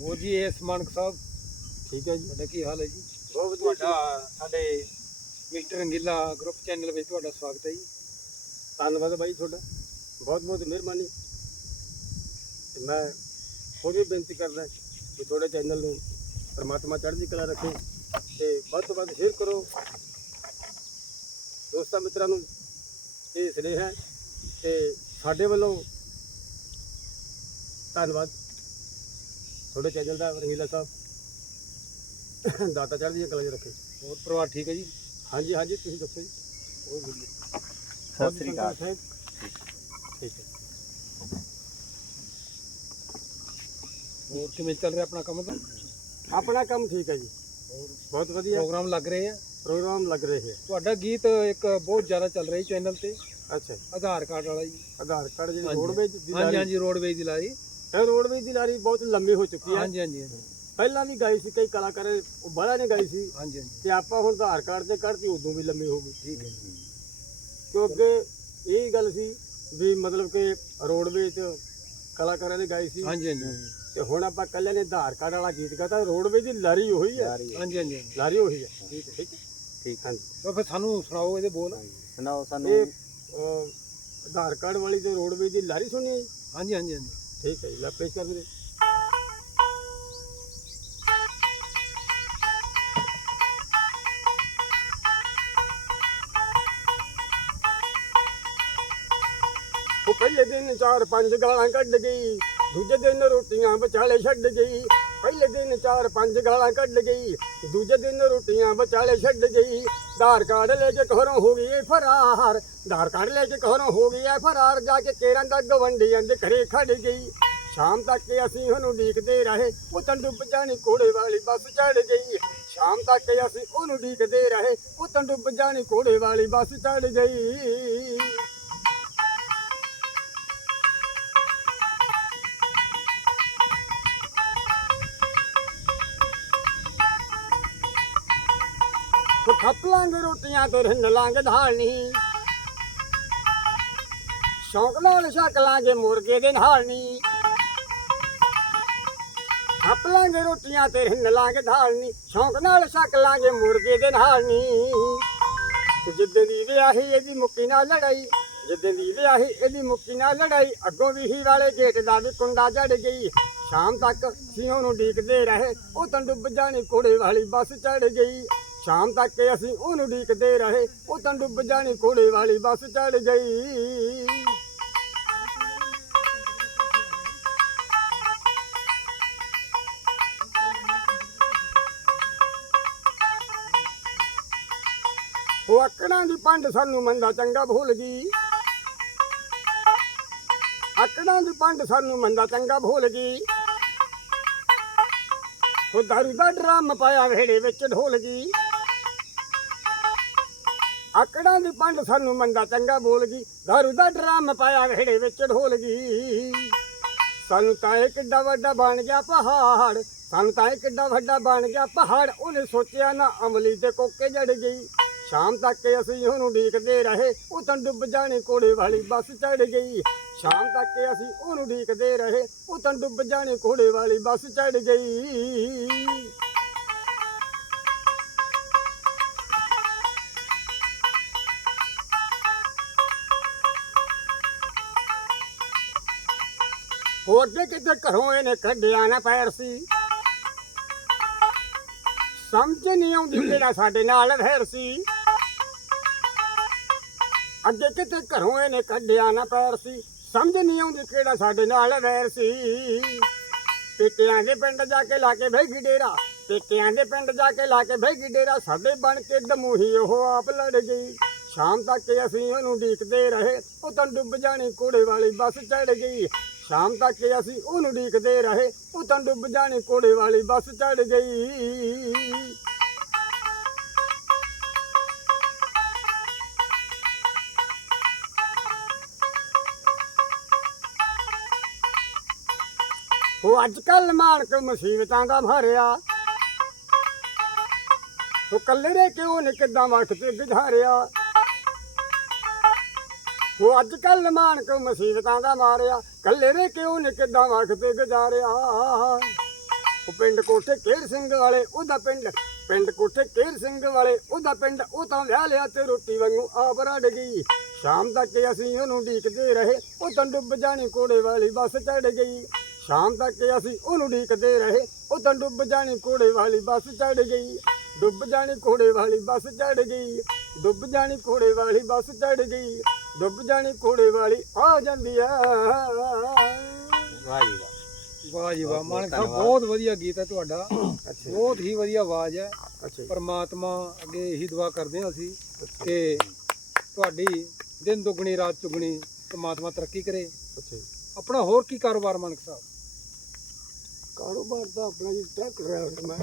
ਹੋਰ ਜੀ ਇਹ ਮਾਨਕ ਸਾਹਿਬ। ਠੀਕ ਹੈ ਜੀ। ਤੁਹਾਡਾ ਕੀ ਹਾਲ ਹੈ ਜੀ? ਬਹੁਤ ਵਧੀਆ ਤੁਹਾਡਾ ਸਾਡੇ ਮਿਸਟਰ ਰੰਗੀਲਾ ਗਰੁੱਪ ਚੈਨਲ ਵਿੱਚ ਤੁਹਾਡਾ ਸਵਾਗਤ ਹੈ ਜੀ। ਧੰਨਵਾਦ ਬਾਈ ਤੁਹਾਡਾ। ਬਹੁਤ ਬਹੁਤ ਮਿਹਰਬਾਨੀ। ਤੇ ਮੈਂ ਹੋਰ ਵੀ ਬੇਨਤੀ ਕਰਦਾ ਕਿ ਤੁਹਾਡੇ ਚੈਨਲ ਨੂੰ ਪਰਮਾਤਮਾ ਚੜ੍ਹਦੀ ਕਲਾ ਰੱਖੇ ਤੇ ਵੱਧ ਤੋਂ ਵੱਧ ਸ਼ੇਅਰ ਕਰੋ। ਦੋਸਤਾਂ ਮਿੱਤਰਾਂ ਨੂੰ ਇਹ ਸਨੇਹ ਹੈ ਤੇ ਸਾਡੇ ਵੱਲੋਂ ਧੰਨਵਾਦ। ਤੁਹਾਡੇ ਚੈਨਲ ਦਾ ਰੰਗੀਲਾ ਸਾਹਿਬ। ਦਾਤਾ ਚੜ੍ਹਦੀ ਕਲਾ 'ਚ ਰੱਖੇ। ਹੋਰ ਪਰਿਵਾਰ ਠੀਕ ਹੈ ਜੀ? ਹਾਂਜੀ ਹਾਂਜੀ ਤੁਸੀਂ ਦੱਸੋ ਜੀ। ਬਹੁਤ ਵਧੀਆ। ਸਤਿ ਸ੍ਰੀ ਅਕਾਲ। ਸਾਹਿਬ ਠੀਕ ਹੈ। ਹੋਰ ਕਿਵੇਂ ਚੱਲ ਰਿਹਾ ਆਪਣਾ ਕੰਮ ਤਾਂ? ਆਪਣਾ ਕੰਮ ਠੀਕ ਹੈ ਜੀ। ਹੋਰ ਬਹੁਤ ਵਧੀਆ। ਪ੍ਰੋਗਰਾਮ ਲੱਗ ਰਹੇ ਆ? ਪ੍ਰੋਗਰਾਮ ਲੱਗ ਰਹੇ ਹੈ ਤੁਹਾਡਾ ਗੀਤ ਇੱਕ ਬਹੁਤ ਜ਼ਿਆਦਾ ਚੱਲ ਰਿਹਾ ਚੈਨਲ ਤੇ। ਅੱਛਾ ਜੀ। ਆਧਾਰ ਕਾਰਡ ਵਾਲਾ ਜੀ। ਆਧਾਰ ਕਾਰਡ ਜਿਹੜੀ ਹਾਂਜੀ। ਰੋਡਵੇਜ ਦੀ ਹਾਂਜੀ ਲਾਰੀ ਹਾਂਜੀ ਰੋਡਵੇਜ ਦੀ ਲਾਰੀ ਇਹ ਰੋਡਵੇਜ ਦੀ ਲਾਰੀ ਬਹੁਤ ਲੰਮੀ ਹੋ ਚੁੱਕੀ ਹੈ। ਹਾਂਜੀ ਹਾਂਜੀ ਪਹਿਲਾਂ ਵੀ ਗਾਈ ਸੀ ਕਈ ਕਲਾਕਾਰ ਉਹ ਬਾਹਲਾ ਨੇ ਗਾਈ ਸੀ। ਹਾਂਜੀ ਹਾਂਜੀ। ਤੇ ਆਪਾਂ ਹੁਣ ਆਧਾਰ ਕਾਰਡ ਤੇ ਕੱਢਤੀ ਉਦੋਂ ਵੀ ਲੰਮੀ ਹੋ ਗਈ। ਠੀਕ ਹੈ। ਕਿਉਂ ਅੱਗੇ ਇਹ ਗੱਲ ਸੀ ਵੀ ਮਤਲਬ ਕਿ ਰੋਡਵੇਜ ਕਲਾਕਾਰਾਂ ਨੇ ਗਾਈ ਸੀ। ਹਾਂਜੀ ਹਾਂਜੀ ਤੇ ਹੁਣ ਆਪਾਂ ਕੱਲੇ ਨੇ ਆਧਾਰ ਕਾਰਡ ਵਾਲਾ ਗੀਤ ਗਾਤਾ ਰੋਡਵੇਜ ਦੀ ਲਾਰੀ ਉਹੀ ਹੈ। ਹਾਂਜੀ ਹਾਂਜੀ ਲਾਰੀ ਉਹੀ ਹੈ। ਠੀਕ ਹੈ। ਠੀਕ ਹਾਂਜੀ। ਤਾਂ ਫਿਰ ਸਾਨੂੰ ਸੁਣਾਓ ਇਹਦੇ ਬੋਲ। ਸੁਣਾਓ ਸਾਨੂੰ। ਇਹ ਆਧਾਰ ਕਾਰਡ ਵਾਲੀ ਤੇ ਰੋਡਵੇਜ ਦੀ ਲਾਰੀ ਸੁਣੀ ਹੈ? ਹਾਂਜੀ ਹਾਂਜੀ ਹਾਂਜੀ। ਠੀਕ ਹੈ ਜੀ, ਲੈ ਪੇਸ਼ ਕਰ ਦੇ ਉਹ ਪਹਿਲੇ ਦਿਨ ਚਾਰ ਪੰਜ ਗਾਲਾਂ ਕੱਢ ਗਈ, ਦੂਜੇ ਦਿਨ ਰੋਟੀਆਂ ਵਿਚਾਲੇ ਛੱਡ ਗਈ। ਪਹਿਲੇ ਦਿਨ ਚਾਰ ਪੰਜ ਗਾਲਾਂ ਕੱਢ ਗਈ, ਦੂਜੇ ਦਿਨ ਰੋਟੀਆਂ ਵਿਚਾਲੇ ਛੱਡ ਗਈ। ਆਧਾਰ ਕਾਰਡ ਲੈ ਕੇ ਘਰੋਂ ਹੋ ਗਈ ਫਰਾਰ। ਆਧਾਰ ਕਾਰਡ ਲੈ ਕੇ ਘਰੋਂ ਹੋ ਗਈ ਫਰਾਰ, ਜਾ ਕੇ ਕੇਰਾਂ ਦਾ ਗਵੰਡੀਆਂ ਦੇ ਘਰੇ ਖੜ ਗਈ। ਸ਼ਾਮ ਤੱਕ ਅਸੀਂ ਉਹਨੂੰ ਡੀਕਦੇ ਰਹੇ, ਉਹ ਤਾਂ ਡੁੱਬ ਜਾਣੀ ਕੋੜੇ ਵਾਲੀ ਬੱਸ ਚੜ ਗਈ। ਸ਼ਾਮ ਤੱਕ ਅਸੀਂ ਉਹਨੂੰ ਡੀਕਦੇ ਰਹੇ, ਉਹ ਤਾਂ ਡੁੱਬ ਜਾਣੀ ਕੋੜੇ ਵਾਲੀ ਬੱਸ ਚੜ ਗਈ। ਖੱਪ ਲਾਂਗੇ ਰੋਟੀਆਂ ਤੇ ਰਿੰਨ ਲਾਂਗੇ ਧਾਲਣੀ ਸ਼ੌਂਕ ਨਾਲ ਛਕ ਲਾਂਗੇ ਮੁਰਗੇ ਦੇ ਨਾਲਣੀ। ਖੱਪ ਲਾਂਗੇ ਰੋਟੀਆਂ ਤੇ ਰਿੰਨ ਲਾਂਗੇ ਧਾਲਣੀ ਸ਼ੌਂਕ ਨਾਲ ਛਕ ਲਾਂਗੇ ਮੁਰਗੇ ਦੇ ਨਾਲਣੀ। ਜਿੱਦਾਂ ਦੀ ਵਿਆਹੀ ਇਹਦੀ ਮੁੱਕੀ ਨਾਲ ਲੜਾਈ ਜਿੱਦਾਂ ਦੀ ਵਿਆਹੀ ਇਹਦੀ ਮੁੱਕੀ ਨਾਲ ਲੜਾਈ, ਅੱਗੋਂ ਵੀਹੀ ਵਾਲੇ ਗੇਟ ਦਾ ਵੀ ਕੁੰਡਾ ਜੜ ਗਈ। ਸ਼ਾਮ ਤੱਕ ਅਸੀਂ ਨੂੰ ਡੀਕਦੇ ਰਹੇ, ਉਹ ਤਾਂ ਡੁੱਬ ਜਾਣੀ ਕੋੜੇ ਵਾਲੀ ਬੱਸ ਚੜ ਗਈ। ਸ਼ਾਮ ਤੱਕ ਅਸੀਂ ਉਹਨੂੰ ਉਡੀਕਦੇ ਰਹੇ। ਉਹ ਤਾਂ ਡੁੱਬ ਜਾਣੀ ਕੋਲੇ ਵਾਲੀ ਬੱਸ ਚੜ ਗਈ। ਉਹ ਆਕੜਾਂ ਦੀ ਪੰਡ ਸਾਨੂੰ ਮੰਦਾ ਚੰਗਾ ਭੁੱਲ ਗਈ। ਅਕੜਾਂ ਦੀ ਪੰਡ ਸਾਨੂੰ ਮੰਦਾ ਚੰਗਾ ਭੁੱਲ ਗਈ। ਉਹ ਦਾਰੂ ਦਾ ਡਰਮ ਪਾਇਆ ਵੇੜੇ ਵਿੱਚ ਢੋਲ ਗਈ। ਆਕੜਾਂ ਦੀ ਪੰਡ ਸਾਨੂੰ ਮੰਦਾ ਚੰਗਾ ਬੋਲ ਗਈ। ਦਾਰੂ ਦਾ ਡਰਮ ਪਾਇਆ ਵੇੜੇ ਵਿੱਚ ਢੋਲ ਗਈ। ਸਾਨੂੰ ਤਾਂ ਇਹ ਕਿੱਡਾ ਵੱਡਾ ਬਣ ਗਿਆ ਪਹਾੜ। ਸਾਨੂੰ ਤਾਂ ਇਹ ਕਿੱਡਾ ਵੱਡਾ ਬਣ ਗਿਆ ਪਹਾੜ। ਉਹਨੇ ਸੋਚਿਆ ਨਾ ਅਮਲੀ ਤੇ ਕੋਕੇ ਜੜ ਗਈ। ਸ਼ਾਮ ਤੱਕ ਅਸੀਂ ਉਹਨੂੰ ਡੀਕਦੇ ਰਹੇ। ਉਹ ਤਾਂ ਡੁੱਬ ਜਾਣੀ ਕੋੜੇ ਵਾਲੀ ਬੱਸ ਚੜ ਗਈ। ਸ਼ਾਮ ਤੱਕ ਅਸੀਂ ਉਹਨੂੰ ਡੀਕਦੇ ਰਹੇ। ਉਹ ਤਾਂ ਡੁੱਬ ਜਾਣੀ ਕੋੜੇ ਵਾਲੀ ਬੱਸ ਚੜ ਗਈ। ਹੋਰ ਕਿਤੇ ਘਰੋਂ ਇਹਨੇ ਕੱਢਿਆ ਨਾ ਪੈਰ ਸੀ। ਸਮਝ ਨਹੀਂ ਆਉਂਦੀ ਕਿਹੜਾ ਸਾਡੇ ਨਾਲ ਵੈਰ ਸੀ। ਅੱਗੇ ਕਿਤੇ ਘਰੋਂ ਇਹਨੇ ਕੱਢਿਆ ਨਾ ਪੈਰ ਸੀ। ਸਮਝ ਨਹੀਂ ਆਉਂਦੀ ਕਿਹੜਾ ਸਾਡੇ ਨਾਲ ਵੈਰ ਸੀ। ਪੇਕਿਆਂ ਦੇ ਪਿੰਡ ਜਾ ਕੇ ਲਾ ਕੇ ਬੈਗੀ ਡੇਰਾ। ਪੇਕਿਆਂ ਦੇ ਪਿੰਡ ਜਾ ਕੇ ਲਾ ਕੇ ਬੈਗੀ ਡੇਰਾ। ਸਾਡੇ ਬਣ ਕੇ ਦਮੂਹੀ ਉਹ ਆਪ ਲੜ ਗਈ। ਸ਼ਾਮ ਤੱਕ ਅਸੀਂ ਉਹਨੂੰ ਡੀਕਦੇ ਰਹੇ। ਉਹ ਤਾਂ ਡੁੱਬ ਜਾਣੀ ਕੋੜੇ ਵਾਲੀ ਬੱਸ ਚੜ ਗਈ। ਸ਼ਾਮ ਤੱਕ ਅਸੀਂ ਉਹਨੂੰ ਡੀਕਦੇ ਰਹੇ। ਉਹ ਤਾਂ ਡੁੱਬ ਜਾਣੀ ਕੋੜੇ ਵਾਲੀ ਬੱਸ ਚੜ ਗਈ। ਉਹ ਅੱਜ ਕੱਲ ਮਾਨਕ ਮੁਸੀਬਤਾਂ ਦਾ ਭਰਿਆ ਉਹ ਕੱਲੜੇ ਕਿਉਂ ਨੇ ਕਿਦਾਂ ਵਕਤ ਗੁਜ਼ਾਰਿਆ? ਉਹ ਅੱਜ ਕੱਲ ਮਾਨਕ ਮੁਸੀਬਤਾਂ ਦਾ ਮਾਰਿਆ, ਕੱਲੇ ਨੇ ਕਿਉਂ ਨੇ ਕਿਦਾਂ ਵਕਤ ਗੁਜ਼ਾਰਿਆ? ਪਿੰਡ ਕੋਠੇ ਕੇਰ ਸਿੰਘ ਵਾਲੇ, ਉਹਦਾ ਪਿੰਡ ਪਿੰਡ ਕੋਠੇ ਕੇਰ ਸਿੰਘ ਵਾਲੇ, ਉਹਦਾ ਪਿੰਡ, ਉਹ ਤਾਂ ਵਿਆਹ ਲਿਆ ਤੇ ਰੋਟੀ ਵਾਂਗੂ ਆਪ ਰੜ ਗਈ। ਸ਼ਾਮ ਤੱਕ ਅਸੀਂ ਉਹਨੂੰ ਢੀਕਦੇ ਰਹੇ, ਉਹ ਤਾਂ ਡੁੱਬ ਜਾਣੀ ਕੋੜੇ ਵਾਲੀ ਬੱਸ ਚੜ ਗਈ। ਸ਼ਾਮ ਤੱਕ ਅਸੀਂ ਉਹਨੂੰ ਢੀਕਦੇ ਰਹੇ, ਉਹ ਤਾਂ ਡੁੱਬ ਜਾਣੀ ਕੋੜੇ ਵਾਲੀ ਬੱਸ ਚੜ ਗਈ। ਡੁੱਬ ਜਾਣੀ ਕੋੜੇ ਵਾਲੀ ਬੱਸ ਚੜ ਗਈ, ਡੁੱਬ ਜਾਣੀ ਕੋੜੇ ਵਾਲੀ ਬੱਸ ਚੜ ਗਈ। ਡੁੱਬ ਜਾਣੀ ਕੋੜੇ ਵਾਲੀ ਆ ਜਾਂਦੀ ਆ ਵਾਹ ਜੀ ਵਾਹ। ਵਾਹ ਜੀ ਵਾਹ ਮਾਨਕ ਸਾਹਿਬ। ਬਹੁਤ ਵਧੀਆ ਗੀਤ ਹੈ ਤੁਹਾਡਾ। ਬਹੁਤ ਹੀ ਵਧੀਆ ਆਵਾਜ਼ ਹੈ। ਪਰਮਾਤਮਾ ਅੱਗੇ ਇਹੀ ਦੁਆ ਕਰਦੇ ਹਾਂ ਅਸੀਂ ਕਿ ਤੁਹਾਡੀ ਦਿਨ ਦੁਗਣੀ ਰਾਤ ਚੁਗਣੀ ਪਰਮਾਤਮਾ ਤਰੱਕੀ ਕਰੇ। ਅੱਛਾ ਆਪਣਾ ਹੋਰ ਕੀ ਕਾਰੋਬਾਰ ਮਾਨਕ ਸਾਹਿਬ? ਕਾਰੋਬਾਰ ਦਾ ਆਪਣਾ ਜੀ ਟਰੱਕ ਡਰਾਈਵਰ ਮੈਂ।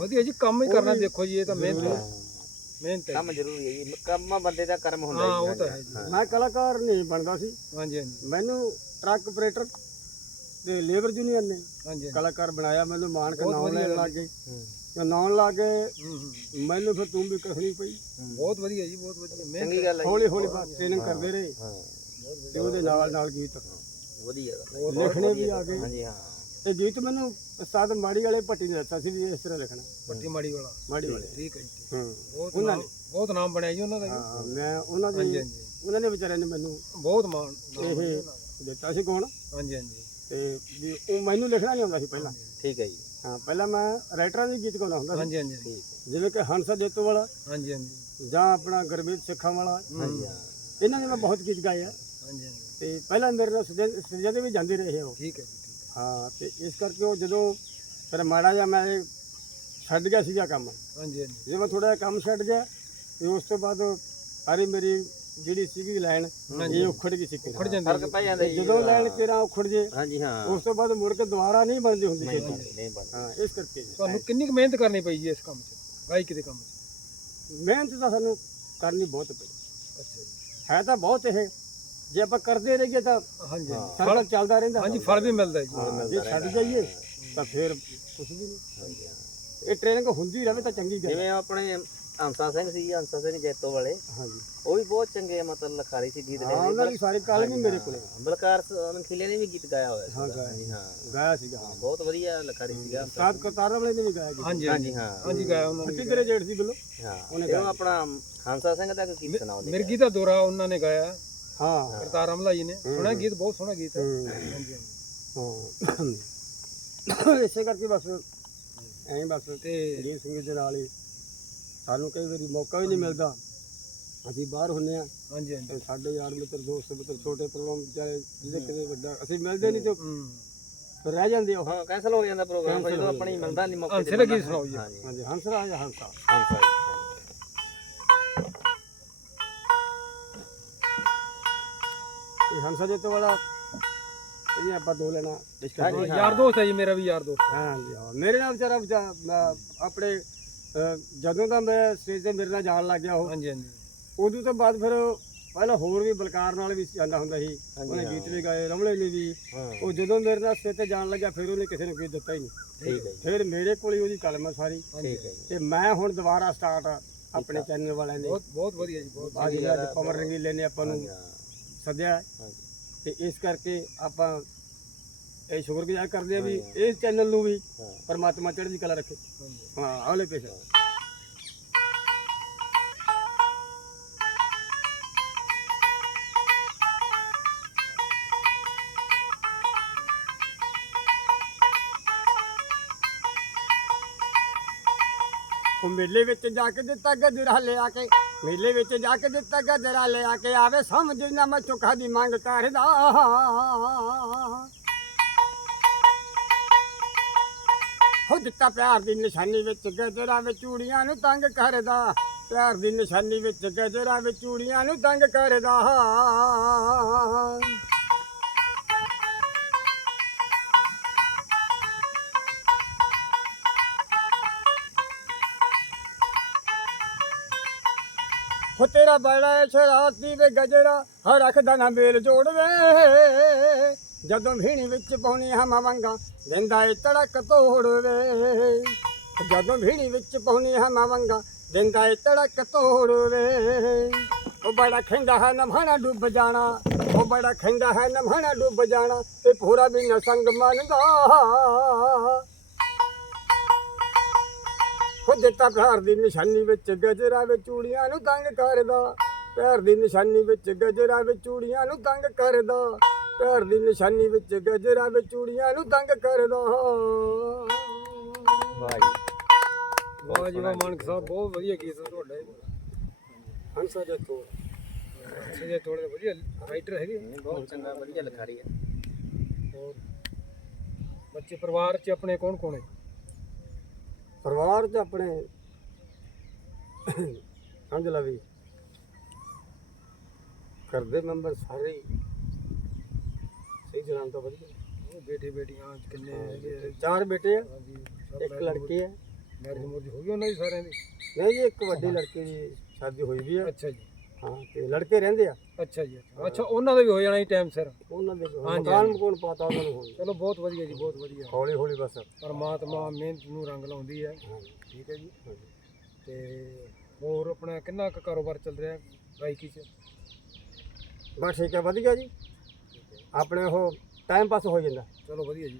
ਵਧੀਆ ਜੀ ਕੰਮ ਹੀ ਕਰਨਾ ਦੇਖੋ ਜੀ ਇਹ ਤਾਂ ਮਿਹਨਤ ਹੈ। ਮਿਹਨਤ ਹੈ ਕੰਮ ਜ਼ਰੂਰੀ ਹੈ ਜੀ। ਕੰਮ ਬੰਦੇ ਦਾ ਕਰਮ ਹੁੰਦਾ ਹਾਂ, ਜੀ। ਉਹ ਤਾਂ ਹੈ ਜੀ। ਮੈਂ ਕਲਾਕਾਰ ਨਹੀਂ ਬਣਦਾ ਸੀ। ਹਾਂਜੀ ਹਾਂਜੀ। ਮੈਨੂੰ ਟਰੱਕ ਆਪਰੇਟਰ ਤੇ ਲੇਬਰ ਯੂਨੀਅਨ ਨੇ ਹਾਂਜੀ। ਕਲਾਕਾਰ ਬਣਾਇਆ। ਮੈਨੂੰ ਮਾਣ ਕੇ ਨਾਮ ਲੈਣ ਲੱਗ ਗਏ। ਤੇ ਨਾਮ ਲਾ ਕੇ ਹੂੰ, ਹੂੰ। ਮੈਨੂੰ ਫਿਰ ਤੂੰ ਵੀ ਕਸਣੀ ਪਈ। ਬਹੁਤ ਵਧੀਆ ਜੀ ਬਹੁਤ ਵਧੀਆ। ਮਿਹਨਤ ਚੰਗੀ ਗੱਲ ਹੈ ਜੀ। ਹੌਲੀ ਹੌਲੀ ਟ੍ਰੇਨਿੰਗ ਕਰਦੇ ਰਹੇ। ਹਾਂ। ਤੇ ਉਹਦੇ ਨਾਲ ਨਾਲ ਗੀਤ ਵਧੀਆ। ਲਿਖਣੇ ਵੀ ਆ ਗਏ। ਹਾਂਜੀ ਹਾਂ। ਤੇ ਗੀਤ ਮੈਨੂੰ ਉਸਤਾਦ ਮਾੜੀ ਵਾਲੇ ਭੱਟੀ ਨੇ ਦਿੱਤਾ ਸੀ ਵੀ ਇਸ ਤਰ੍ਹਾਂ ਲਿਖਣਾ। ਪੱਟੀ ਮਾੜੀ ਵਾਲਾ। ਮਾੜੀ ਵਾਲੇ। ਠੀਕ ਹੈ ਜੀ। ਹਾਂ ਬਹੁਤ ਉਹਨਾਂ ਨਾਮ ਬਹੁਤ ਨਾਮ ਬਣਿਆ ਜੀ ਉਹਨਾਂ ਦਾ ਜੀ। ਹਾਂ, ਮੈਂ ਉਹਨਾਂ ਹਾਂਜੀ ਦੇ ਹਾਂਜੀ ਉਹਨਾਂ ਨੇ ਵਿਚਾਰਿਆਂ ਨੇ ਮੈਨੂੰ ਬਹੁਤ ਮਾਣ ਨਾਮ ਹੈ ਜੀ ਇਹ ਉਹਨਾਂ ਦਾ। ਦਿੱਤਾ ਸੀ ਗੁਣ ਹਾਂਜੀ ਹਾਂਜੀ। ਤੇ ਵੀ ਉਹ ਮੈਨੂੰ ਲਿਖਣਾ ਨਹੀਂ ਆਉਂਦਾ ਸੀ ਪਹਿਲਾਂ। ਠੀਕ ਹੈ ਜੀ। ਹਾਂ ਪਹਿਲਾਂ ਮੈਂ ਰਾਈਟਰਾਂ ਦੇ ਗੀਤ ਗਾਉਂਦਾ ਹੁੰਦਾ ਸੀ। ਹਾਂਜੀ ਹਾਂਜੀ ਜਿਵੇਂ ਕਿ ਹੰਸਾ ਜੇਤੂ ਵਾਲਾ ਹਾਂਜੀ ਹਾਂਜੀ। ਜਾਂ ਆਪਣਾ ਗੁਰਮੀਤ ਸਿੱਖਾਂ ਵਾਲਾ। ਹਾਂਜੀ ਇਹਨਾਂ ਦੇ ਮੈਂ ਬਹੁਤ ਗੀਤ ਗਾਏ ਆ। ਹਾਂਜੀ ਹਾਂਜੀ। ਤੇ ਪਹਿਲਾਂ ਮੇਰੇ ਨਾਲ ਸਜਾ- ਦੇ ਵੀ ਜਾਂਦੇ ਰਹੇ ਉਹ। ਠੀਕ ਹੈ ਜੀ। ਹਾਂ ਤੇ ਇਸ ਕਰਕੇ ਉਹ ਜਦੋਂ ਫਿਰ ਮਾੜਾ ਜਿਹਾ ਮੈਂ ਇਹ ਛੱਡ ਗਿਆ ਸੀਗਾ ਕੰਮ। ਹਾਂਜੀ ਹਾਂਜੀ। ਜਦੋਂ ਮੈਂ ਥੋੜਾ ਜਿਹਾ ਕੰਮ ਛੱਡ ਗਿਆ ਤੇ ਉਸ ਤੋਂ ਬਾਅਦ ਸਾਰੀ ਮੇਰੀ ਜਿਹੜੀ ਸੀਗੀ ਲਾਈਨ ਇਹ ਉਖੜ ਗਈ ਸੀ ਖੜ ਕਿਰਾਂ। ਜਾਂਦੇ ਫ਼ਰਕ ਪੈ ਜਾਂਦਾ ਜਦੋਂ ਲਾਈਨ ਕਿਰਾਂ ਉਖੜ ਜੇ ਹਾਂਜੀ ਹਾਂ। ਉਸ ਤੋਂ ਬਾਅਦ ਮੁੜ ਕੇ ਦੁਬਾਰਾ ਨਹੀਂ ਬਣਦੀ ਹੁੰਦੀ ਨਹੀਂ ਬਣਦੀ। ਹਾਂ ਇਸ ਕਰਕੇ। ਤੁਹਾਨੂੰ ਕਿੰਨੀ ਕੁ ਮਿਹਨਤ ਕਰਨੀ ਪਈ ਜੀ ਇਸ ਕੰਮ 'ਚ? ਗਾਇਕੀ ਦੇ ਕੰਮ 'ਚ? ਮਿਹਨਤ ਤਾਂ ਸਾਨੂੰ ਕਰਨੀ ਬਹੁਤ ਪਈ। ਅੱਛਾ ਹੈ ਤਾਂ ਬਹੁਤ ਇਹ। ਜੇ ਆਪਾਂ ਕਰਦੇ ਰਹੀਏ ਤਾਂ ਹਾਂਜੀ। ਸਰਕਲ ਚੱਲਦਾ ਰਹਿੰਦਾ। ਹਾਂਜੀ ਫਲ ਵੀ ਮਿਲਦਾ ਜੀ। ਹਾਂ, ਜੇ ਛੱਡ ਜਾਈਏ ਤਾਂ ਫਿਰ ਕੁਝ ਵੀ ਨਹੀਂ। ਇਹ ਟ੍ਰੇਨਿੰਗ ਹੁੰਦੀ ਰਹੇ ਤਾਂ ਚੰਗੀ ਗੱਲ। ਜਿਵੇਂ ਆਪਣੇ ਹੰਸਾ ਸਿੰਘ ਸੀ ਹੰਸਾ ਸਿੰਘ ਜੈਤੋ ਵਾਲੇ ਹਾਂਜੀ। ਉਹ ਵੀ ਬਹੁਤ ਚੰਗੇ ਮਤਲਬ ਲਖਾਰੀ ਸੀ ਗੀਤ ਹਾਂ ਉਹਨਾਂ ਦੀ ਸਾਰੀ ਕਾਲ ਵੀ ਮੇਰੇ ਕੋਲੇ। ਬਲਕਾਰ ਨਖੀਲੇ ਨੇ ਵੀ ਗੀਤ ਗਾਇਆ ਹੋਇਆ ਹਾਂ, ਹਾਂ। ਗਾਇਆ ਸੀਗਾ ਹਾਂ ਬਹੁਤ ਵਧੀਆ ਲਖਾਰੀ ਸੀਗਾ ਸਾਦ ਕਤਾਰ ਵਾਲੇ ਨੇ ਵੀ ਗਾਇਆ ਜੀ ਹਾਂਜੀ ਹਾਂਜੀ ਹਾਂ। ਹਾਂਜੀ ਗਾਇਆ ਉਹਨਾਂ ਨੇ ਅੱਟੀ ਤੇਰੇ ਜੇਠ ਸੀ ਬਿੱਲੋ ਹਾਂ। ਉਹਨੇ। ਆਪਣਾ ਹੰਸਾ ਸਿੰਘ ਦਾ ਕੋਈ ਗੀਤ ਸੁਣਾਉਂਦੇ ਮਿਰਗੀ ਦਾ ਦੋਰਾ ਉਹਨਾਂ ਨੇ ਗਾਇਆ। ਹਾਂ। ਕਰਤਾਰ ਅਮਲਾ ਜੀ ਨੇ। ਸੁਣਾ ਗੀਤ ਬਹੁਤ ਸੋਹਣਾ ਗੀਤ ਹੈ। ਹੂੰ। ਹਾਂਜੀ ਹਾਂਜੀ। ਹਾਂ। ਇਸੇ ਕਰਕੇ ਬਸ ਐਂ ਬਸ ਤੇ ਜੀ ਸਿੰਘ ਦੇ ਨਾਲ ਹੀ ਸਾਨੂੰ ਕਈ ਵਾਰੀ ਮੌਕਾ ਵੀ ਨਹੀਂ ਮਿਲਦਾ। ਅਸੀਂ ਬਾਹਰ ਹੁੰਨੇ ਆ ਹਾਂਜੀ ਸਾਡੇ ਯਾਰ ਮਿੱਤਰ ਦੋਸਤ ਮਿੱਤਰ ਛੋਟੇ ਪ੍ਰੋਗਰਾਮ ਚਾਹੇ ਜਿਹਦੇ ਕਿਤੇ ਵੱਡਾ ਅਸੀਂ ਮਿਲਦੇ ਨਹੀਂ ਤੇ ਫਿਰ ਰਹਿ ਜਾਂਦੇ ਉਹ ਹਾਂ ਕੈਨਸਲ ਹੋ ਜਾਂਦਾ ਪ੍ਰੋਗਰਾਮ Cancel ਜਦੋਂ ਹੋ ਆਪਣੀ ਮਿਲਦਾ ਨਹੀਂ ਮੌਕੇ ਹੰਸੇ ਦਾ ਗੀਤ ਸੁਣਾਓ ਜੀ। ਹਾਂਜੀ ਹਾਂਜੀ। ਹੰਸਰਾ ਜਾਂ ਹੰਸਾ ਹੰਸਾ ਜੀ, ਇਹ ਹੰਸਾ ਜੇਤੋ ਵਾਲਾ ਇਹ ਆਪਾਂ ਦੋ ਲੈਣਾ ਡਿਸਕਸ ਹਾਂਜੀ, ਹਾਂ। ਯਾਰ ਦੋਸਤ ਹੈ ਜੀ ਮੇਰਾ ਵੀ ਯਾਰ ਦੋਸਤ ਹਾਂਜੀ ਹਾਂ ਮੇਰੇ ਨਾਲ ਵਿਚਾਰਾ ਵਿਚਾ- ਮੈਂ ਆਪਣੇ ਅਹ, ਜਦੋਂ ਦਾ ਮੈਂ ਸਟੇਜ ਤੇ ਮੇਰੇ ਨਾਲ ਜਾਣ ਲੱਗ ਗਿਆ ਉਹ ਹਾਂਜੀ ਹਾਂਜੀ। ਉਦੋਂ ਤੋਂ ਬਾਅਦ ਫਿਰ ਪਹਿਲਾਂ ਹੋਰ ਵੀ ਬਲਕਾਰ ਨਾਲ ਵੀ ਜਾਂਦਾ ਹੁੰਦਾ ਸੀ। ਉਹਨੇ। ਗੀਤ ਵੀ ਗਾਏ ਰਮਲੇ ਨੇ ਵੀ। ਹਾਂ। ਉਹ ਜਦੋਂ ਮੇਰੇ ਨਾਲ ਸਟੇਜ ਤੇ ਜਾਣ ਲੱਗਿਆ ਫਿਰ ਉਹਨੇ ਕਿਸੇ ਨੂੰ ਕੋਈ ਦਿੱਤਾ ਹੀ ਨਹੀਂ। ਠੀਕ ਹੈ ਜੀ। ਫਿਰ ਮੇਰੇ ਕੋਲ ਹੀ ਉਹਦੀ ਕਲਮ ਹੈ ਸਾਰੀ। ਠੀਕ ਹੈ ਜੀ। ਤੇ ਮੈਂ ਹੁਣ ਦੁਬਾਰਾ ਸਟਾਰਟ ਆਪਣੇ ਚੈਨਲ ਵਾਲਿਆਂ ਨੇ। ਬਹੁਤ ਬਹੁਤ ਵਧੀਆ ਜੀ ਬਹੁਤ ਅੱਜ ਅੱਜ ਕਮਰ ਰੰਗੀਲੇ ਨੇ ਆਪਾਂ ਨੂੰ ਹਾਂ। ਸੱਦਿਆ ਹੈ। ਹਾਂਜੀ। ਤੇ ਇਸ ਕਰਕੇ ਆਪਾਂ ਇਹ ਸ਼ੁਕਰਗੁਜ਼ਾਰ ਕਰਦੇ ਆ ਵੀ ਇਸ ਚੈਨਲ ਨੂੰ ਵੀ ਹਾਂ ਪਰਮਾਤਮਾ ਚੜ੍ਹਦੀ ਕਲਾ ਰੱਖੇ। ਹਾਂ ਅਗਲੇ ਪੇਸ਼ ਮੇਲੇ ਵਿੱਚ ਜਾ ਕੇ ਦਿੱਤਾ ਗਜਰਾ ਲਿਆ ਕੇ, ਮੇਲੇ ਵਿੱਚ ਜਾ ਕੇ ਦਿੱਤਾ ਗਜਰਾ ਲਿਆ ਕੇ, ਆਵੇ ਸਮਝ ਨਾ ਮੈਂ ਚੁੱਕਾ ਦੀ ਮੰਗ ਕਰਦਾ। ਹੋ ਦਿੱਤਾ ਪਿਆਰ ਦੀ ਨਿਸ਼ਾਨੀ ਵਿੱਚ ਗਜਰਾ ਵਿੱਚ ਚੂੜੀਆਂ ਨੂੰ ਤੰਗ ਕਰਦਾ। ਪਿਆਰ ਦੀ ਨਿਸ਼ਾਨੀ ਵਿੱਚ ਗਜਰਾ ਵਿੱਚ ਚੂੜੀਆਂ ਨੂੰ ਤੰਗ ਕਰਦਾ। ਹੋ ਤੇਰਾ ਬੜਾ ਸ਼ਰਾਤੀ ਵੇ ਗਜਰਾ ਹਰ ਰੱਖਦਾ ਨਾ ਮੇਲ ਜੋੜਵੇ ਜਦੋਂ ਭੀਣੀ ਵਿੱਚ ਪਾਉਣੀ ਹਮ ਵੰਗਾ ਦਿੰਦਾ ਏ ਤੜਕ ਤੋੜਵੇ ਜਦੋਂ ਭੀਣੀ ਵਿੱਚ ਪਾਉਣੀ ਹਮ ਵੰਗਾ ਦਿੰਦਾ ਏ ਤੜਕ ਤੋੜਵੇ ਉਹ ਬੜਾ ਖੰਡਾ ਹੈ ਨਮਹਾਣਾ ਡੁੱਬ ਜਾਣਾ, ਉਹ ਬੜਾ ਖੰਡਾ ਹੈ ਨਮਹਾਣਾ ਡੁੱਬ ਜਾਣਾ, ਤੇ ਪੂਰਾ ਵੀ ਨਾ ਸੰਗ ਮੰਨਦਾ। ਚੇਤਾ ਪਿਆਰ ਦੀ ਨਿਸ਼ਾਨੀ ਵਿੱਚ ਗਜਰਾ ਵਿੱਚ ਚੂੜੀਆਂ ਨੂੰ ਤੰਗ ਕਰਦਾ। ਪਿਆਰ ਦੀ ਨਿਸ਼ਾਨੀ ਵਿੱਚ ਗਜਰਾ ਵਿੱਚ ਚੂੜੀਆਂ ਨੂੰ ਤੰਗ ਕਰਦਾ। ਪਿਆਰ ਦੀ ਨਿਸ਼ਾਨੀ ਵਿੱਚ ਗਜਰਾ ਵਿੱਚ ਚੂੜੀਆਂ ਨੂੰ ਤੰਗ ਕਰਦਾ। ਵਾਹ ਜੀ ਵਾਹ ਜੀ ਵਾਹ ਮਾਨਕ ਸਾਹਿਬ ਬਹੁਤ ਵਧੀਆ ਗੀਤ ਹੈ ਤੁਹਾਡਾ। ਹੰਸਾ ਦੇ ਤੋਂ ਸਜੇ ਥੋੜੇ ਵਧੀਆ ਰਾਈਟਰ ਹੈਗੇ। ਨਹੀਂ, ਬਹੁਤ ਚੰਗਾ ਵਧੀਆ ਲਿਖਾਰੀ ਹੈ ਹੋਰ? ਬੱਚੇ ਪਰਿਵਾਰ 'ਚ ਆਪਣੇ ਕੌਣ ਕੌਣ ਹੈ? ਪਰਿਵਾਰ ਚ ਆਪਣੇ ਸਮਝ ਲਾ ਵੀ ਕਰਦੇ ਮੈਂਬਰ ਸਾਰੇ ਹੀ ਸਹੀ ਜਨਾਮ ਤਾਂ ਵਧੀਆ। ਬੇਟੇ ਬੇਟੀਆਂ ਕਿੰਨੇ ਹੈਗੇ? ਚਾਰ ਬੇਟੇ ਆ ਇੱਕ ਲੜਕੀ ਹੈ ਮੈਰਿਜ ਮੁਰਜ ਹੋ ਗਈ ਉਹਨਾਂ ਦੀ ਸਾਰਿਆਂ ਦੀ? ਨਹੀਂ ਜੀ ਇੱਕ ਵੱਡੀ ਲੜਕੀ ਦੀ ਸ਼ਾਦੀ ਹੋਈ ਵੀ ਹੈ ਅੱਛਾ ਜੀ। ਹਾਂ ਤੇ ਲੜਕੇ ਰਹਿੰਦੇ ਆ। ਅੱਛਾ ਜੀ ਅੱਛਾ। ਅੱਛਾ ਉਹਨਾਂ ਦਾ ਵੀ ਹੋ ਜਾਣਾ ਹੀ ਟਾਈਮ ਸਿਰ। ਉਹਨਾਂ ਦੇ ਹਾਂਜੀ, ਮਕਾਨ ਮਕੂਨ ਪਾਤਾ ਉਹਨਾਂ ਨੂੰ ਚਲੋ ਬਹੁਤ ਵਧੀਆ ਜੀ ਬਹੁਤ ਵਧੀਆ। ਹੌਲੀ ਹੌਲੀ ਬਸ। ਪਰਮਾਤਮਾ ਮਿਹਨਤ ਨੂੰ ਰੰਗ ਲਾਉਂਦੀ ਹੈ। ਠੀਕ ਹੈ ਜੀ। ਤੇ ਹੋਰ ਆਪਣਾ ਕਿੰਨਾ ਕੁ ਕਾਰੋਬਾਰ ਚੱਲ ਰਿਹਾ ਗਾਇਕੀ 'ਚ? ਬਸ ਠੀਕ ਹੈ ਵਧੀਆ ਜੀ। ਆਪਣੇ ਉਹ ਟਾਈਮ ਪਾਸ ਹੋ ਜਾਂਦਾ। ਚਲੋ ਵਧੀਆ ਜੀ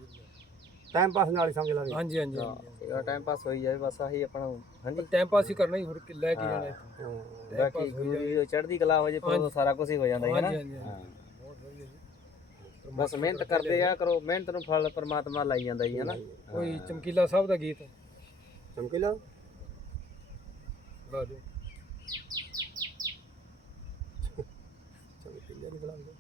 ਟਾਈਮ ਪਾਸ ਨਾਲ ਹੀ ਸਮਝ ਲਾ ਵੀ ਹਾਂਜੀ ਹਾਂਜੀ ਇਹਦਾ ਟਾਈਮ ਪਾਸ ਹੋਈ ਜਾਵੇ ਬਸ ਆਹੀ ਆਪਣਾ ਹਾਂਜੀ। ਟਾਈਮ ਪਾਸ ਹੀ ਕਰਨਾ ਹੀ ਹੋਰ ਕਿ ਲੈ ਕੇ ਜਾਣਾ। ਇੱਥੇ। time ਬਾਕੀ pass ਗੁਰੂ ਜਾਵੇ। ਦੀ ਚੜ੍ਹਦੀ ਕਲਾ ਹੋ ਜੇ ਫਿਰ ਸਾਰਾ ਕੁਝ ਹੀ ਹੋ ਜਾਂਦਾ ਹੈ ਨਾ? ਹਾਂਜੀ ਹਾਂਜੀ। ਬਹੁਤ ਵਧੀਆ ਜੀ। ਬਸ ਮਿਹਨਤ ਕਰਦੇ ਆ ਕਰੋ ਮਿਹਨਤ ਨੂੰ ਫਲ ਪਰਮਾਤਮਾ ਲਾਈ ਜਾਂਦਾ ਹੀ ਹੈ ਨਾ? ਕੋਈ ਚਮਕੀਲਾ ਸਾਹਿਬ ਦਾ ਗੀਤ? ਚਮਕੀਲਾ? ਗਾ ਦਿਓ। ਚਮਕੀਲਾ ਨਹੀਂ ਬੁਲਾਉਂਦੇ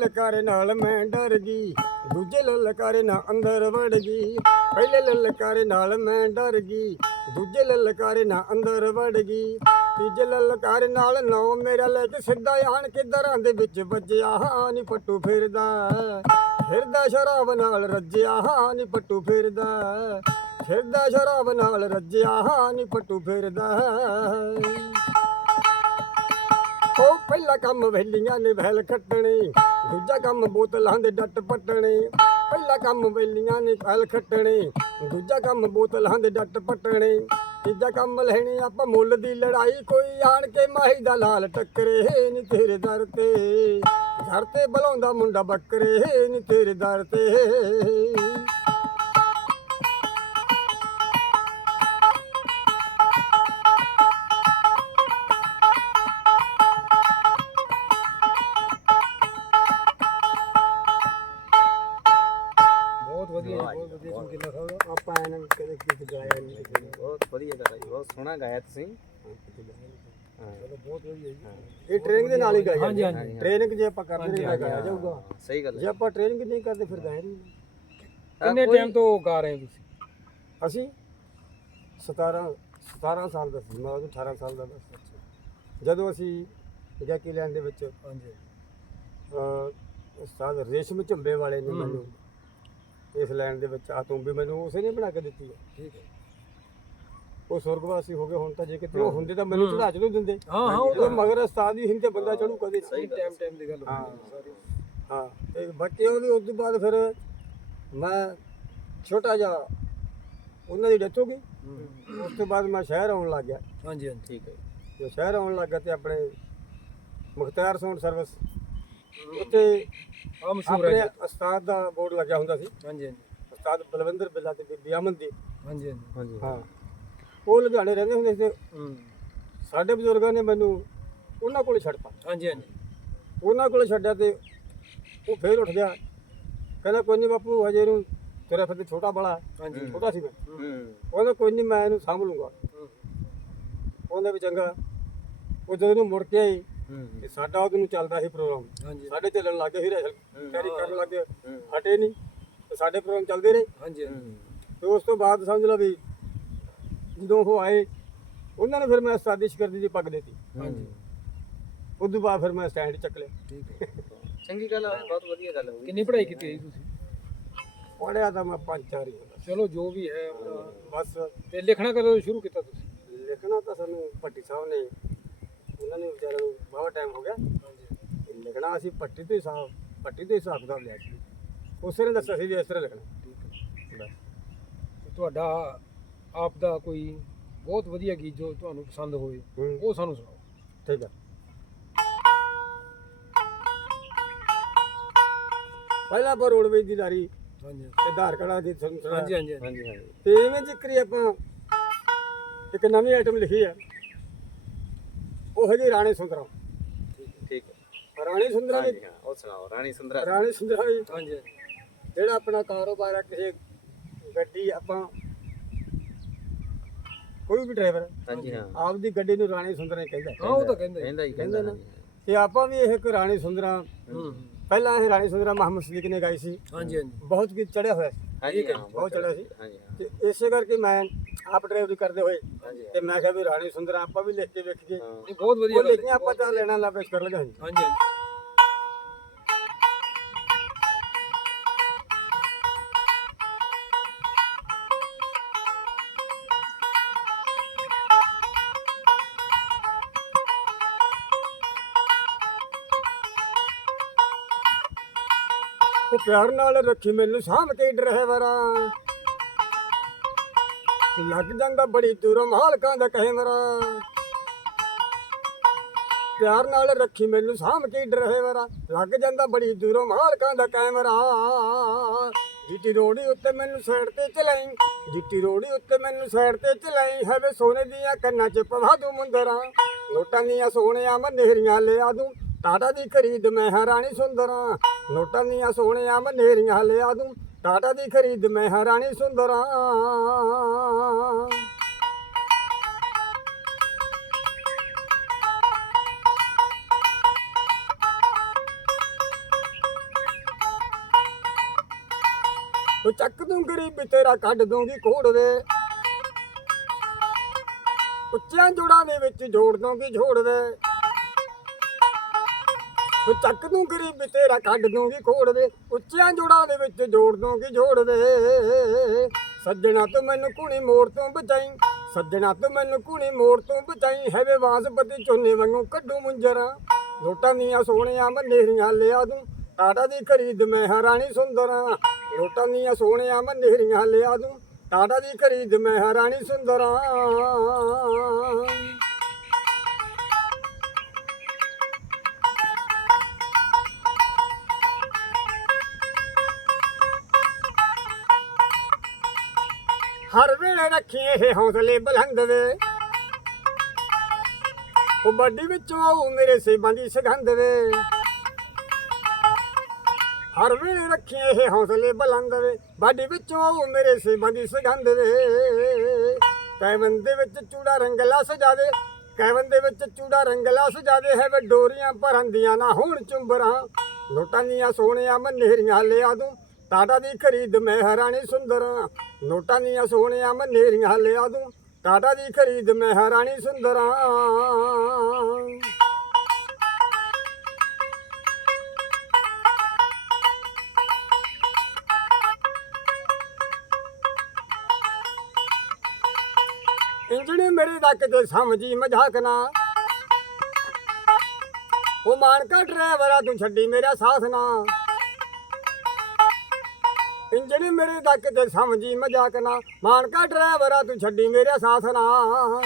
ਲਲਕਾਰੇ ਨਾਲ ਮੈਂ ਡਰ ਗਈ। ਦੂਜੇ ਲਲਕਾਰੇ ਨਾਲ ਅੰਦਰ ਵੜ ਗਈ। ਪਹਿਲੇ ਲਲਕਾਰੇ ਨਾਲ ਮੈਂ ਡਰ ਗਈ। ਦੂਜੇ ਲਲਕਾਰੇ ਨਾਲ ਅੰਦਰ ਵੜ ਗਈ। ਤੀਜੇ ਲਲਕਾਰੇ ਨਾਲ ਨੌ ਮੇਰਾ ਲੈ ਕੇ ਸਿੱਧਾ ਆਣ ਕੇ ਦਰਾਂ ਦੇ ਵਿੱਚ ਵੱਜਿਆ। ਹਾਂ ਪੱਟੂ ਫਿਰਦਾ। ਫਿਰਦਾ ਸ਼ਰਾਬ ਨਾਲ ਰੱਜਿਆ। ਹਾਂ, ਨੀ ਪੱਟੂ ਫਿਰਦਾ। ਫਿਰਦਾ ਸ਼ਰਾਬ ਨਾਲ ਰੱਜਿਆ। ਹਾਂ, ਨੀ ਪੱਟੂ ਫਿਰਦਾ। ਉਹ ਪਹਿਲਾ ਕੰਮ ਵੇਲੀਆਂ ਨੇ ਵਹਿਲ ਕੱਟਣੀ ਦੂਜਾ ਕੰਮ ਬੋਤਲਾਂ ਦੇ ਡੱਟ ਪੱਟਣੇ, ਪਹਿਲਾ ਕੰਮ ਵੇਲੀਆਂ ਨੇ ਵਹਿਲ ਖੱਟਣੇ, ਦੂਜਾ ਕੰਮ ਬੋਤਲਾਂ ਦੇ ਡੱਟ ਪੱਟਣੇ, ਤੀਜਾ ਕੰਮ ਲੈਣੀ ਆਪਾਂ ਮੁੱਲ ਦੀ ਲੜਾਈ, ਕੋਈ ਆਣ ਕੇ ਮਾਹੀ ਦਾ ਲਾਲ ਟੱਕਰੇ ਨੀ ਤੇਰੇ ਦਰ ਤੇ। ਘਰ ਤੇ ਬਲਾਉਂਦਾ ਮੁੰਡਾ ਬੱਕਰੇ ਨੀ ਤੇਰੇ ਦਰ ਤੇ। ਸੋਹਣਾ ਗਾਇਆ ਤੁਸੀਂ। ਹਾਂ ਚਲੋ ਬਹੁਤ ਵਧੀਆ ਜੀ। ਇਹ ਟ੍ਰੇਨਿੰਗ ਦੇ ਨਾਲ ਹੀ ਗਾਇਆ ਹਾਂਜੀ ਹਾਂਜੀ। ਟ੍ਰੇਨਿੰਗ ਜੇ ਆਪਾਂ ਕਰਦੇ ਰਹੇ ਤਾਂ ਗਾਇਆ ਜਾਊਗਾ। ਸਹੀ ਗੱਲ ਜੇ ਹੈ ਆਪਾਂ ਟ੍ਰੇਨਿੰਗ ਨਹੀਂ ਕਰਦੇ ਫਿਰ ਗਾਇਆ ਨਹੀਂ ਕਿੰਨੇ ਕੋਈ- ਟਾਈਮ ਤੋਂ ਗਾ ਰਹੇ ਹੋ ਤੁਸੀਂ? ਅਸੀਂ 17 17 ਸਾਲ ਦਾ ਸੀ ਮੈਂ ਉਦੋਂ 18 ਸਾਲ ਦਾ ਬਸ। ਜਦੋਂ ਅਸੀਂ ਗਾਇਕੀ ਲੈਣ ਦੇ ਵਿੱਚ ਹਾਂਜੀ। ਅਹ, ਉਸਤਾਦ ਰੇਸ਼ਮ ਝੰਬੇ ਵਾਲੇ ਨੇ ਮੈਨੂੰ ਇਸ ਲੈਣ ਦੇ ਵਿੱਚ ਆ ਤੂੰ ਵੀ ਮੈਨੂੰ ਉਸੇ ਨੇ ਬਣਾ ਕੇ ਦਿੱਤੀ ਹੈ। ਠੀਕ ਹੈ। ਉਹ ਸੁਰਗਵਾਸੀ ਹੋ ਗਏ ਹੁਣ ਤਾਂ ਜੇ ਕਿਤੇ ਉਹ ਹੁੰਦੇ ਤਾਂ ਮੈਨੂੰ ਚੜਾ ਚੜੂ ਦਿੰਦੇ। ਹਾਂ ਹਾਂ ਉਹ ਮਗਰ ਉਸਤਾਦ ਹੀ ਹਿੰਦੇ ਬੰਦਾ ਚੜੂ ਕਦੇ। ਸਹੀ ਟਾਈਮ ਟਾਈਮ ਦੀ ਗੱਲ ਹਾਂ। ਹੁੰਦੀ ਹੈ ਸਾਰੀ। ਹਾਂ ਤੇ ਬਾਕੀ ਉਹਦੀ ਉਸ ਤੋਂ ਬਾਅਦ ਫਿਰ ਮੈਂ ਛੋਟਾ ਜਿਹਾ ਉਹਨਾਂ ਦੀ ਡੈਥ ਹੋ ਗਈ। ਉਸ ਤੋਂ ਬਾਅਦ ਮੈਂ ਸ਼ਹਿਰ ਆਉਣ ਲੱਗ ਗਿਆ। ਹਾਂਜੀ ਹਾਂਜੀ। ਠੀਕ ਹੈ। ਜੋ ਸ਼ਹਿਰ ਆਉਣ ਲੱਗਾ ਤੇ ਆਪਣੇ ਮੁਖਤਿਆਰ ਸਾਊਂਡ ਸਰਵਿਸ ਉੱਥੇ ਆ ਮਸ਼ਹੂਰ ਹੈ। ਉਸਤਾਦ ਦਾ ਬੋਰਡ ਲੱਗਿਆ ਹੁੰਦਾ ਸੀ। ਹਾਂਜੀ ਹਾਂਜੀ। ਉਸਤਾਦ ਬਲਵਿੰਦਰ ਬਿੱਲਾ ਤੇ ਬੀਬੀ ਹਾਂਜੀ ਹਾਂਜੀ। ਹਾਂਜੀ। ਹਾਂ। ਉਹ ਲੁਧਿਆਣੇ ਰਹਿੰਦੇ ਹੁੰਦੇ ਸੀ ਹੂੰ। ਸਾਡੇ ਬਜ਼ੁਰਗਾਂ ਨੇ ਮੈਨੂੰ ਉਹਨਾਂ ਕੋਲ ਛੱਡਤਾ ਹਾਂਜੀ ਹਾਂਜੀ। ਉਹਨਾਂ ਕੋਲ ਛੱਡਿਆ ਤੇ ਉਹ ਫੇਰ ਉੱਠ ਗਿਆ। ਕਹਿੰਦਾ ਕੋਈ ਨਹੀਂ ਬਾਪੂ ਹਜੇ ਨੂੰ ਤੇਰਾ ਫਿਰ ਛੋਟਾ ਬੜਾ ਹਾਂਜੀ। ਛੋਟਾ ਸੀ ਮੈਂ। ਉਹਨੇ ਕੋਈ ਨਹੀਂ ਮੈਂ ਇਹਨੂੰ ਸਾਂਭ ਲੂੰਗਾ। ਉਹਨੇ ਵੀ ਚੰਗਾ। ਉਹ ਜਦੋਂ ਨੂੰ ਮੁੜ ਕੇ ਆਈ ਤੇ ਸਾਡਾ ਉਹਨੂੰ ਚੱਲਦਾ ਸੀ ਪ੍ਰੋਗਰਾਮ। ਸਾਡੇ ਚੱਲਣ ਲੱਗ ਗਏ ਸੀ ਰੈਸਲ। ਕੈਰੀ ਕਰਨ ਲੱਗ ਹੂੰ। ਹਟੇ ਨਹੀਂ ਤੇ ਸਾਡੇ ਪ੍ਰੋਗਰਾਮ ਚੱਲਦੇ ਰਹੇ। ਹਾਂਜੀ ਤੇ ਉਸ ਤੋਂ ਬਾਅਦ ਸਮਝ ਲਾ ਵੀ ਜਦੋਂ ਉਹ ਆਏ ਉਹਨਾਂ ਨੇ ਫਿਰ ਮੈਂ ਸਾਦੀ ਸ਼ਕਰਦੀ ਦੀ ਪੱਗ ਦਿੱਤੀ। ਹਾਂਜੀ। ਤੋਂ ਬਾਅਦ ਫਿਰ ਮੈਂ ਸਟੈਂਡ ਚੱਕ ਲਿਆ। ਠੀਕ ਹੈ। ਚੰਗੀ ਗੱਲ ਹੈ ਬਹੁਤ ਵਧੀਆ ਗੱਲ ਹੋਈ ਕਿੰਨੀ ਪੜ੍ਹਾਈ ਕੀਤੀ ਹੈ ਜੀ ਤੁਸੀਂ? ਪੜਿਆ ਤਾਂ ਮੈਂ ਪੰਜ ਚਾਰ ਹੀ ਹੁੰਦਾ। ਚਲੋ ਜੋ ਵੀ ਹੈ ਆਪਣਾ। ਬਸ। ਤੇ ਲਿਖਣਾ ਕਦੋਂ ਸ਼ੁਰੂ ਕੀਤਾ ਤੁਸੀਂ? ਲਿਖਣਾ ਤਾਂ ਸਾਨੂੰ ਭੱਟੀ ਸਾਹਿਬ ਨੇ ਉਹਨਾਂ ਨੇ ਵਿਚਾਰਿਆਂ ਨੂੰ ਬਹੁਤ ਟਾਈਮ ਹੋ ਗਿਆ। ਤੇ ਲਿਖਣਾ ਅਸੀਂ ਭੱਟੀ ਤੋਂ ਹੀ ਸਾਹਿਬ ਭੱਟੀ ਤੋਂ ਹੀ ਹਿਸਾਬ ਕਿਤਾਬ ਲਿਆ ਸੀ। ਉਸੇ ਨੇ ਦੱਸਿਆ ਸੀ ਵੀ ਇਸ ਤਰ੍ਹਾਂ ਲਿਖਣਾ। ਤੇ ਤੁਹਾਡਾ ਆਪ ਦਾ ਕੋਈ ਬਹੁਤ ਵਧੀਆ ਗੀਤ ਜੋ ਤੁਹਾਨੂੰ ਪਸੰਦ ਹੋਵੇ ਹੂੰ, ਉਹ ਸਾਨੂੰ ਸੁਣਾਓ। ਠੀਕ ਹੈ ਪਹਿਲਾਂ ਆਪਾਂ ਰੋਡਵੇਜ ਦੀ ਲਾਰੀ ਹਾਂਜੀ ਤੇ ਧਾਰ ਕੜਾ ਦੀ ਤੁਹਾਨੂੰ ਸੁਣਾਇਆ। ਹਾਂਜੀ ਹਾਂਜੀ ਹਾਂਜੀ। ਹਾਂਜੀ ਤੇ ਇਵੇਂ ਜ਼ਿਕਰੀ ਆਪਾਂ ਇੱਕ ਨਵੀਂ ਆਈਟਮ ਲਿਖੀ ਆ। ਉਹ ਹੈਗੀ ਰਾਣੇ ਸੁੰਦਰਾ ਠੀਕ ਹੈ। ਰਾਣੇ ਸੁੰਦਰਾ ਹਾਂਜੀ ਦੀ ਹਾਂ ਉਹ ਸੁਣਾਓ। ਰਾਣੀ ਸੁੰਦਰਾ ਰਾਣੇ ਸੁੰਦਰਾ ਹਾਂਜੀ ਜਿਹੜਾ ਆਪਣਾ ਕਾਰੋਬਾਰ ਹੈ ਕਿਸੇ ਗੱਡੀ ਆਪਾਂ ਕੋਈ ਵੀ ਡਰਾਈਵਰ ਹਾਂਜੀ ਹਾਂ। ਆਪਦੀ ਗੱਡੀ ਨੂੰ ਰਾਣੇ ਸੁੰਦਰਾ ਹੀ ਕਹਿੰਦਾ। ਹਾਂ ਉਹ ਤਾਂ ਕਹਿੰਦੇ ਕਹਿੰਦਾ ਹੀ ਕਹਿੰਦਾ ਨਾ। ਤੇ ਆਪਾਂ ਵੀ ਇਹ ਇੱਕ ਰਾਣੇ ਸੁੰਦਰਾ ਹੂੰ। ਪਹਿਲਾਂ ਇਹ ਰਾਣੇ ਸੁੰਦਰਾ ਮੁਹੰਮਦ ਸਦੀਕ ਨੇ ਗਾਈ ਸੀ। ਹਾਂਜੀ ਹਾਂਜੀ। ਬਹੁਤ ਗੀਤ ਚੜਿਆ ਹੋਇਆ ਸੀ। ਹਾਂਜੀ ਹਾਂ ਬਹੁਤ ਚੜਿਆ ਸੀ। ਹਾਂਜੀ ਹਾਂ। ਤੇ ਇਸੇ ਕਰਕੇ ਮੈਂ ਆਪ ਡਰਾਈਵਰੀ ਕਰਦੇ ਹੋਏ ਹਾਂਜੀ ਤੇ ਮੈਂ ਕਿਹਾ ਵੀ ਰਾਣੀ ਸੁੰਦਰਾ ਆਪਾਂ ਵੀ ਲਿਖ ਕੇ ਵੇਖੀਏ। ਬਹੁਤ ਵਧੀਆ। ਲਿਖੀਆਂ ਆਪਾਂ ਤਾਂ ਲੈਣਾ ਲਾ ਪੇਸ਼ ਕਰ ਲਗਾ ਹਾਂਜੀ ਹਾਂਜੀ। ਪਿਆਰ ਨਾਲ ਰੱਖੀ ਮੈਨੂੰ ਸਾਂਭ ਕੇ ਡਰਾਈਵਰਾਂ ਲੱਗ ਜਾਂਦਾ ਬੜੀ ਦੂਰੋਂ ਮਾਲਕਾਂ ਦਾ ਕਹੇ ਮਰਾ ਪਿਆਰ ਨਾਲ ਰੱਖੀ ਮੈਨੂੰ ਸਾਂਭ ਕੇ ਡਰਾਈਵਰਾਂ ਲੱਗ ਜਾਂਦਾ ਬੜੀ ਦੂਰੋਂ ਮਾਲਕਾਂ ਦਾ ਕੈਮਰਾ ਜੀਟੀ ਰੋੜੀ ਉੱਤੇ ਮੈਨੂੰ ਸਾਈਡ ਤੇ ਚਲਾਈ ਜੀਟੀ ਰੋੜੀ ਉੱਤੇ ਮੈਨੂੰ ਸਾਈਡ ਤੇ ਚਲਾਈ ਹੈ ਸੋਨੇ ਦੀਆਂ ਕੰਨਾਂ 'ਚ ਪਵਾ ਦੂੰ ਮੁੰਦਰਾਂ। ਨੋਟਾਂ ਦੀਆਂ ਸੋਹਣਿਆਂ ਮਨੇਰੀਆਂ ਲਿਆ ਦੂੰ। ਟਾਟਾ ਦੀ ਖਰੀਦ ਮੈਂ ਹਾਂ ਰਾਣੀ ਸੁੰਦਰਾਂ। ਨੋਟਾਂ ਦੀਆਂ ਸੋਹਣਿਆਂ ਮਨੇਰੀਆਂ ਲਿਆ ਦੂੰ। ਟਾਟਾ ਦੀ ਖਰੀਦ ਮੈਂ ਹਾਂ ਰਾਣੀ ਸੁੰਦਰਾਂ। ਉਹ ਚੱਕ ਦੂੰ ਗਰੀਬੀ, ਤੇਰਾ ਕੱਢ ਦੂੰਗੀ ਕੋੜਵੇ ਉੱਚਿਆਂ ਜੋੜਾਂ ਦੇ ਵਿੱਚ ਜੋੜ ਦੂੰਗੀ ਝੋੜਵੇ। ਉਹ ਚੱਕ ਦੂੰ ਗਰੀਬੀ ਤੇਰਾ ਕੱਢ ਦੂੰਗੀ ਕੋੜਵੇ ਉੱਚਿਆਂ ਜੋੜਾਂ ਦੇ ਵਿੱਚ ਜੋੜ ਦੂੰਗੀ ਝੋੜਵੇ ਸੱਜਣਾ ਤੂੰ ਮੈਨੂੰ ਕੁਣੀ ਮੋੜ ਤੋਂ ਬਚਾਈ, ਸੱਜਣਾ ਤੂੰ ਮੈਨੂੰ ਕੁਣੀ ਮੋੜ ਤੋਂ ਬਚਾਈ, ਹੈਵੇ ਵਾਸਪਤੀ ਚੋਨੇ ਵਾਂਗੂ ਕੱਢੂ ਮੁੰਜਰਾ। ਲੋਟਾਂ ਦੀਆਂ ਸੋਹਣੀਆਂ ਮਨੇਰੀਆਂ ਲਿਆ ਦੂੰ, ਟਾਟਾ ਦੀ ਖਰੀਦ ਮੈਂ ਹਰਾਣੀ ਸੁੰਦਰਾਂ। ਲੋਟਾਂ ਦੀਆਂ ਸੋਹਣੀਆਂ ਮਨੇਰੀਆਂ ਲਿਆ ਦੂੰ, ਟਾਟਾ ਦੀ ਖਰੀਦ ਮੈਂ ਹਰਾਣੀ ਸੁੰਦਰਾਂ। ਹਰ ਵੇਲੇ ਰੱਖੀਏ ਇਹ ਹੌਸਲੇ ਬੁਲੰਦ ਵੇ ਉਹ ਵੱਡੀ ਵਿੱਚੋਂ ਆਊ ਮੇਰੇ ਸੇਬਾਂ ਦੀ ਸੁਗੰਧ ਵੇ ਹਰ ਵੇਲੇ ਰੱਖੀਏ ਇਹ ਹੌਸਲੇ ਬੁਲੰਦ ਵੇ ਬਾਡੀ ਵਿੱਚੋਂ ਆਊ ਮੇਰੇ ਸੇਬਾਂ ਦੀ ਸੁਗੰਧ ਵੇ ਕੈਵਨ ਦੇ ਵਿੱਚ ਚੂੜਾ ਰੰਗਲਾ ਸਜਾ ਦੇ ਕੈਵਨ ਦੇ ਵਿੱਚ ਚੂੜਾ ਰੰਗਲਾ ਸਜਾ ਦੇ ਹੈ, ਵੇ ਡੋਰੀਆਂ ਭਰੰਦੀਆਂ ਨਾ ਹੁਣ ਚੁੰਬਰਾਂ। ਨੋਟਾਂ ਦੀਆਂ ਸੋਹਣੀਆਂ ਮਨੇਰੀਆਂ ਲਿਆ ਦੂੰ। ਟਾਟਾ ਦੀ ਖਰੀਦ ਮੈਂ ਹਰਾਣੀ ਸੁੰਦਰਾਂ, ਨੋਟਾਂ ਦੀਆਂ ਸੋਹਣੀਆਂ ਮਨੇਰੀਆਂ ਲਿਆ ਦੂੰ। ਟਾਟਾ ਦੀ ਖਰੀਦ ਮੈਂ ਹਰਾਣੀ ਸੁੰਦਰਾਂ। ਇੰਜਣੀ ਮੇਰੀ ਦਾ ਕਿਤੇ ਸਮਝੀ ਮਜ਼ਾਕ ਨਾ ਉਹ ਮਾਨਕਾ ਡਰਾਈਵਰਾ ਤੂੰ ਛੱਡੀ ਮੇਰਾ ਸਾਥ ਨਾ ਇੰਜਣੀ ਮੇਰੀ ਦਾ ਕਿਤੇ ਸਮਝੀ ਮਜ਼ਾਕ ਨਾ ਮਾਨਕਾ ਡਰਾਈਵਰਾ ਤੂੰ ਛੱਡੀ ਮੇਰੇ ਸਾਥ ਨਾ।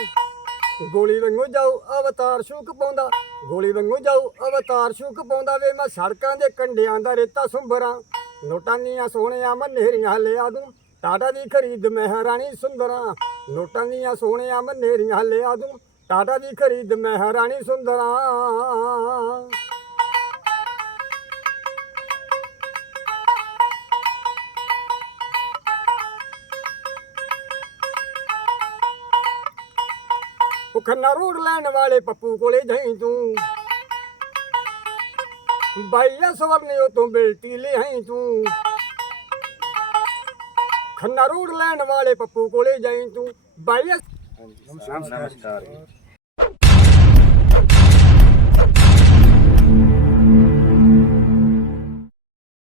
ਗੋਲੀ ਵਾਂਗੂ ਜਾਊ, ਅਵਤਾਰ ਸ਼ੂਕ ਪਾਉਂਦਾ। ਗੋਲੀ ਵਾਂਗੂ ਜਾਊ, ਅਵਤਾਰ ਸ਼ੂਕ ਪਾਉਂਦਾ ਵੇ, ਮੈਂ ਸੜਕਾਂ ਦੇ ਕੰਡਿਆਂ ਦਾ ਰੇਤਾ ਸੁੰਬਰਾਂ। ਨੋਟਾਂ ਦੀਆਂ ਸੋਹਣੀਆਂ ਮਨੇਰੀਆਂ ਲਿਆ ਦੂੰ, ਟਾਟਾ ਦੀ ਖਰੀਦ ਮੈਂ ਸੁੰਦਰਾਂ। ਨੋਟਾਂ ਦੀਆਂ ਸੋਹਣੀਆਂ ਮਨੇਰੀਆਂ ਲਿਆ ਦੂੰ, ਟਾਟਾ ਦੀ ਖਰੀਦ ਮੈਂ ਸੁੰਦਰਾਂ। ਖੰਨਾ ਰੋਡ ਲੈਣ ਵਾਲੇ ਪੱਪੂ ਕੋਲੇ ਜਾਈ ਤੂੰ। ਬਾਈਆ ਸਵਰਨੇ ਉਹ ਤੋਂ ਬਿਲਟੀ ਲੈ ਆਈ ਤੂੰ। ਖੰਨਾ ਰੋਡ ਲੈਣ ਵਾਲੇ ਪੱਪੂ ਕੋਲੇ ਜਾਈ ਤੂੰ। ਬਾਈਆ ਨਮਸਕਾਰ